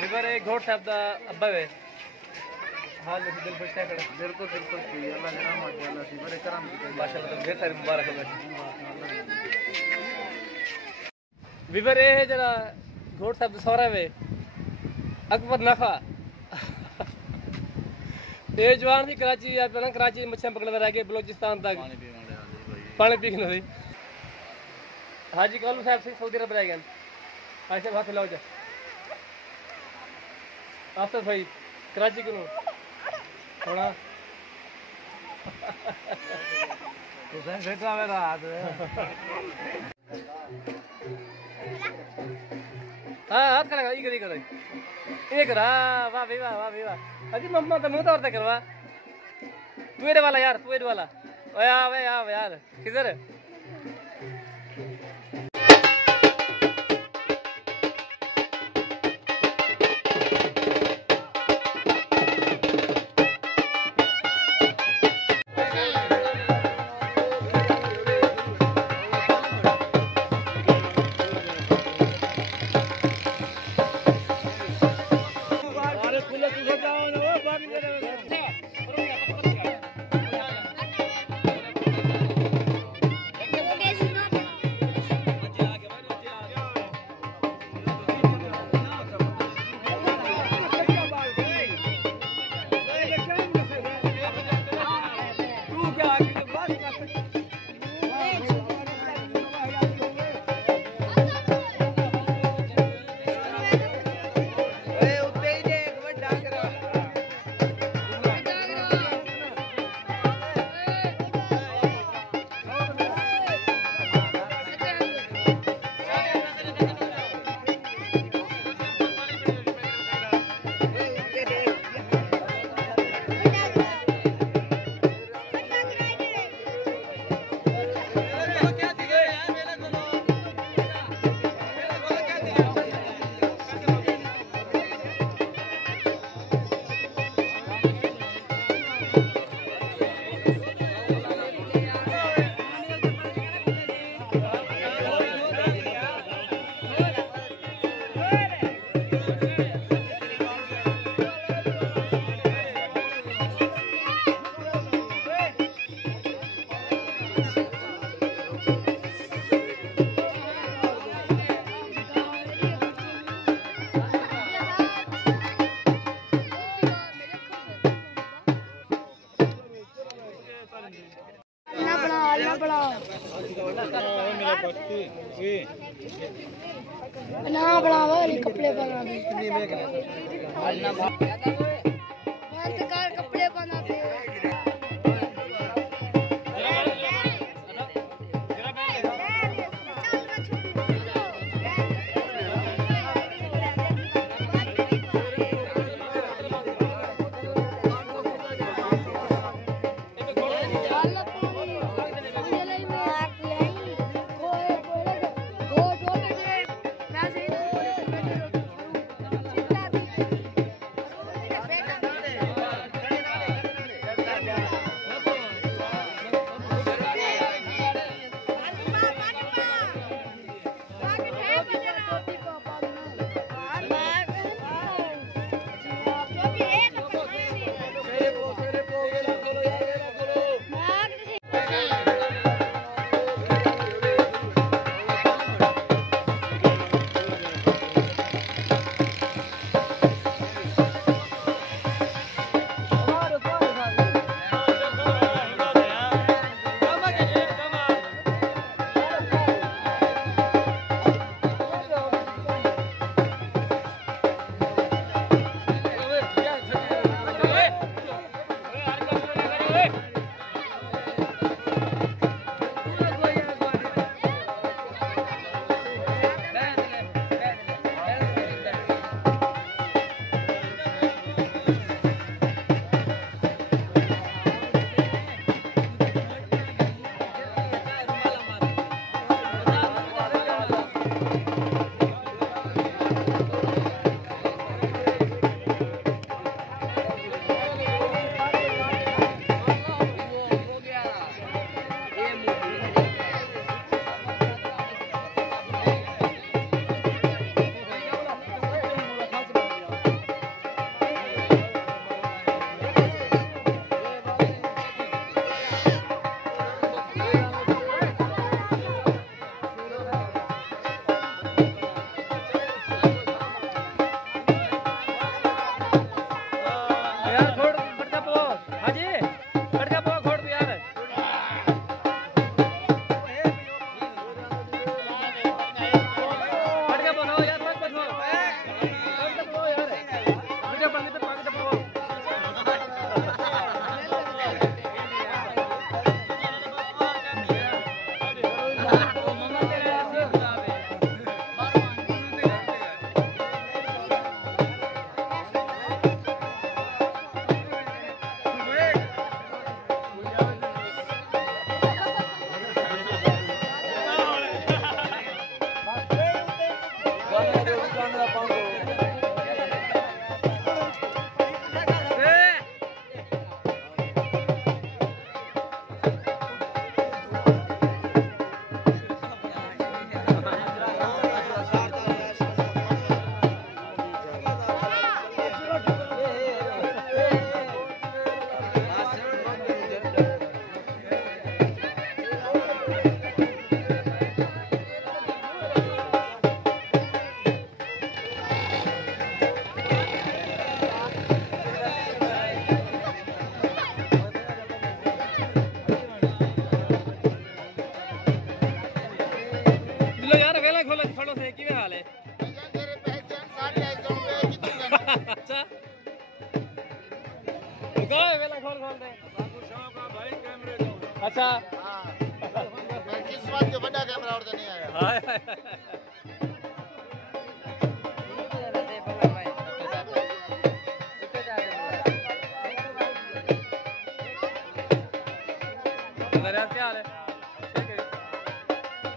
विवर एक घोट साहब दा अब्बा वे हाल में दिल खुश है कड़ा बिल्कुल बिल्कुल सही अल्लाह के रहमत है अल्लाह सी बड़े करम की माशाल्लाह तो ढेर सारी मुबारक हो विवर ए है जरा घोट साहब दा सौरा वे अकबर नफा ये जवान थी कराची या पहले कराची मच्छियां पकड़ने रह गए बलोचिस्तान तक पानी पी के नहीं हाजी कालू साहब से सऊदी अरब रह गए ऐसे भाग खिलाओ जा आसफ भाई कराची को थोड़ा तो सही बेटा मेरा हाथ हाँ हाथ करा ये करा ये करा वाह भाई वाह अजी मम्मा तो मुंह तोड़ते करवा तू एड वाला यार तू एड वाला ओए आ यार किधर ना बढ़ावा कपड़े बना कपड़े बनाते अच्छा किस्मत जो बड़ा कैमरा और नहीं आया हाय क्या हाल है? ठीक है।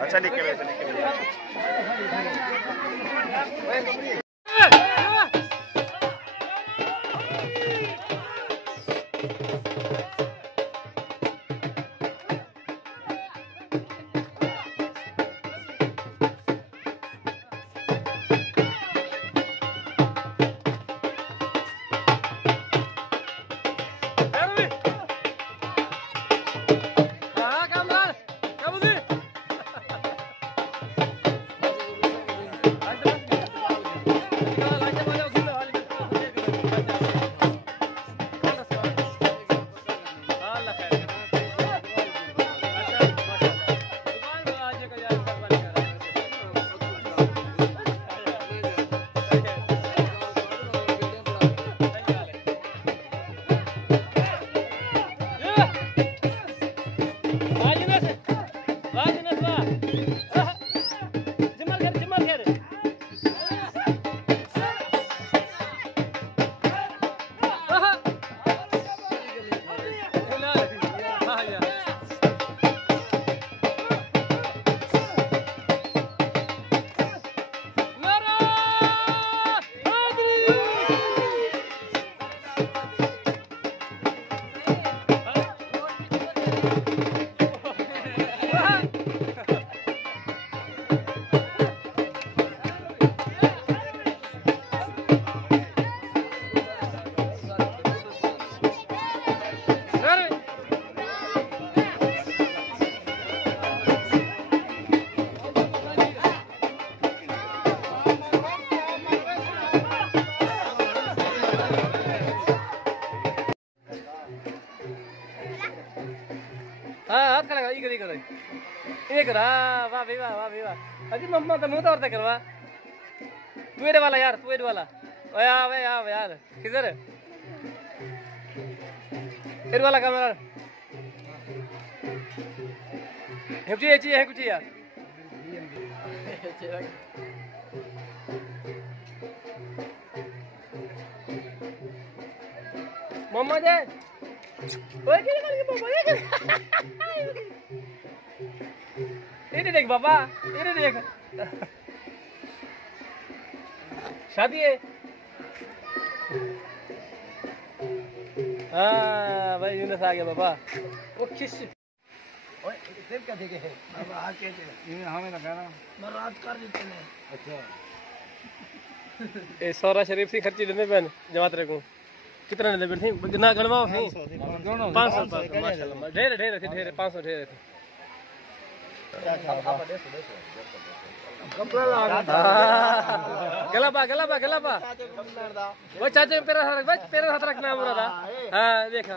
अच्छा लिख के वैसे लिख के हाथ का लगा इधर इधर ये करा वाह भाई वाह भाई वाह अजी मम्मा तो मुंह तोड़ते करवा तू एड वाला यार तू एड वाला ओए आ यार किधर इधर वाला कैमरा है कुछ यार मम्मा जे ओए क्या कर के पापा ये देख बाबा ये देख शादी है हाँ भाई यूनुस आ गया बाबा वो किस ओए तेल क्या देखे है अब आके ये हमें लगा ना बरात कर देते हैं। अच्छा ए सौरा शरीफ से खर्ची देने पेन जमात रे को कितना दे बैठे ना गणवाओ नहीं 500 माशाल्लाह ढेर ढेर थे ढेर 500 ढेर थे कपड़ा लगा गलाबा वो चाचा पेरा हाथ रखना मुरा था हां देखा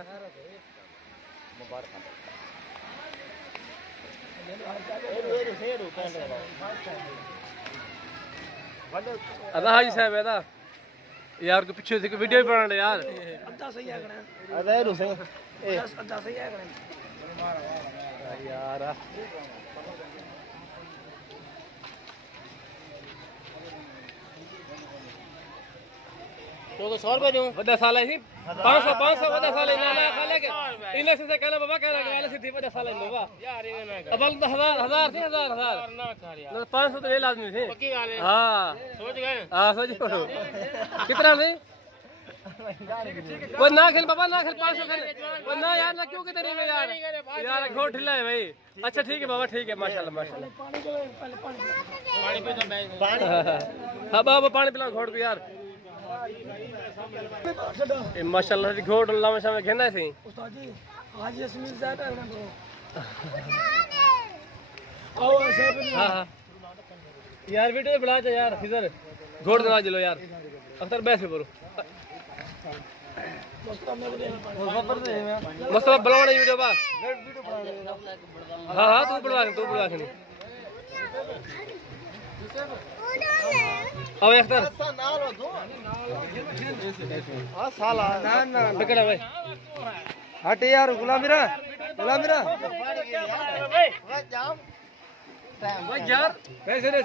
अदा हाजी साहब अदा यार को पीछे से वीडियो भी बनाने यार अद्धा सही है करें अरे रुसे अद्धा सही है करें यार तो 100 रुपए दूं वड्डा साल है 500 वड्डा साल है ना खा लेके इने से कहना बाबा कहना वाले से थी वड्डा साल है बाबा यार ये ना अब 1000 थे 1000 ना कर यार 500 तो ले लाजमी थे पक्की गाल है हां सोच गए हां सोच कितना थे वो ना खेल बाबा ना खेल 500 खेल वो ना यार ना क्यों के तेरे में यार घोट ढिला है भाई अच्छा ठीक है बाबा ठीक है माशाल्लाह माशाल्लाह पानी पी तो मैं हां बाबा पानी पिला घोट को यार ए माशाल्लाह दी घोट लामा शामे घेना थी उस्ताद जी आज ये मिल जाता है ना तो आओ साहब हां यार वीडियो बना जा यार इधर घोट दना जिलो यार अंतर बैठ करो मुस्तफा बुलाना वीडियो बा हां तू बुलवा नहीं अब अख्तर हां साला ना पकड़ा भाई हट यार गुलामीरा भाई यार पैसे दे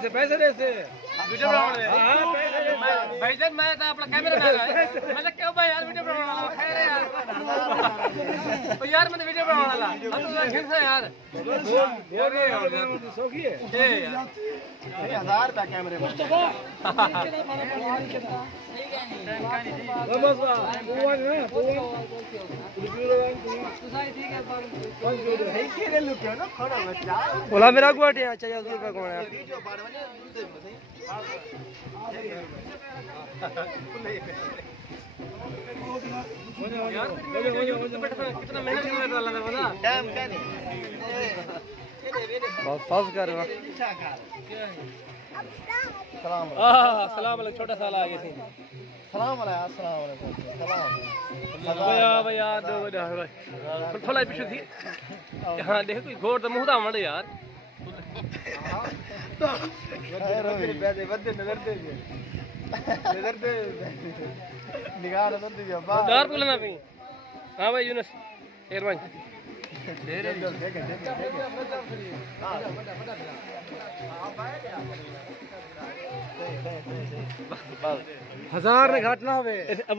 से वीडियो बनाने हां भाईजान मैं तो अपना कैमरा मैन है मतलब क्यों भाई यार वीडियो बनाना खैर है यार तो यार मैंने वीडियो बनाना था अब तो खेल से यार ये सौखी है ये 1000 रुपए कैमरे में बोला मेरा गुआटी चाहिए 100 रुपए कौन है यार कितना मेहनत करने वाला था पता टाइम का नहीं बहुत फास्ट कर रहा सलाम सलाम अलैकुम छोटा साला आ गए थे सलाम अलैकुम भाई यार दो भाई थोड़ा पीछे थी हां देख कोई घोड़ तो मुंह दा मड़ यार नजर दे निगाह नजर दे डर बोलना भी हां भाई यूनुस एयरमैन हजार ने घाटना होवे अब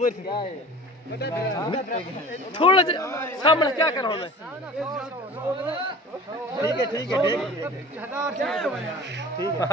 थोड़ा सामने क्या कर रहा हूं मैं ठीक है 1000 ठीक है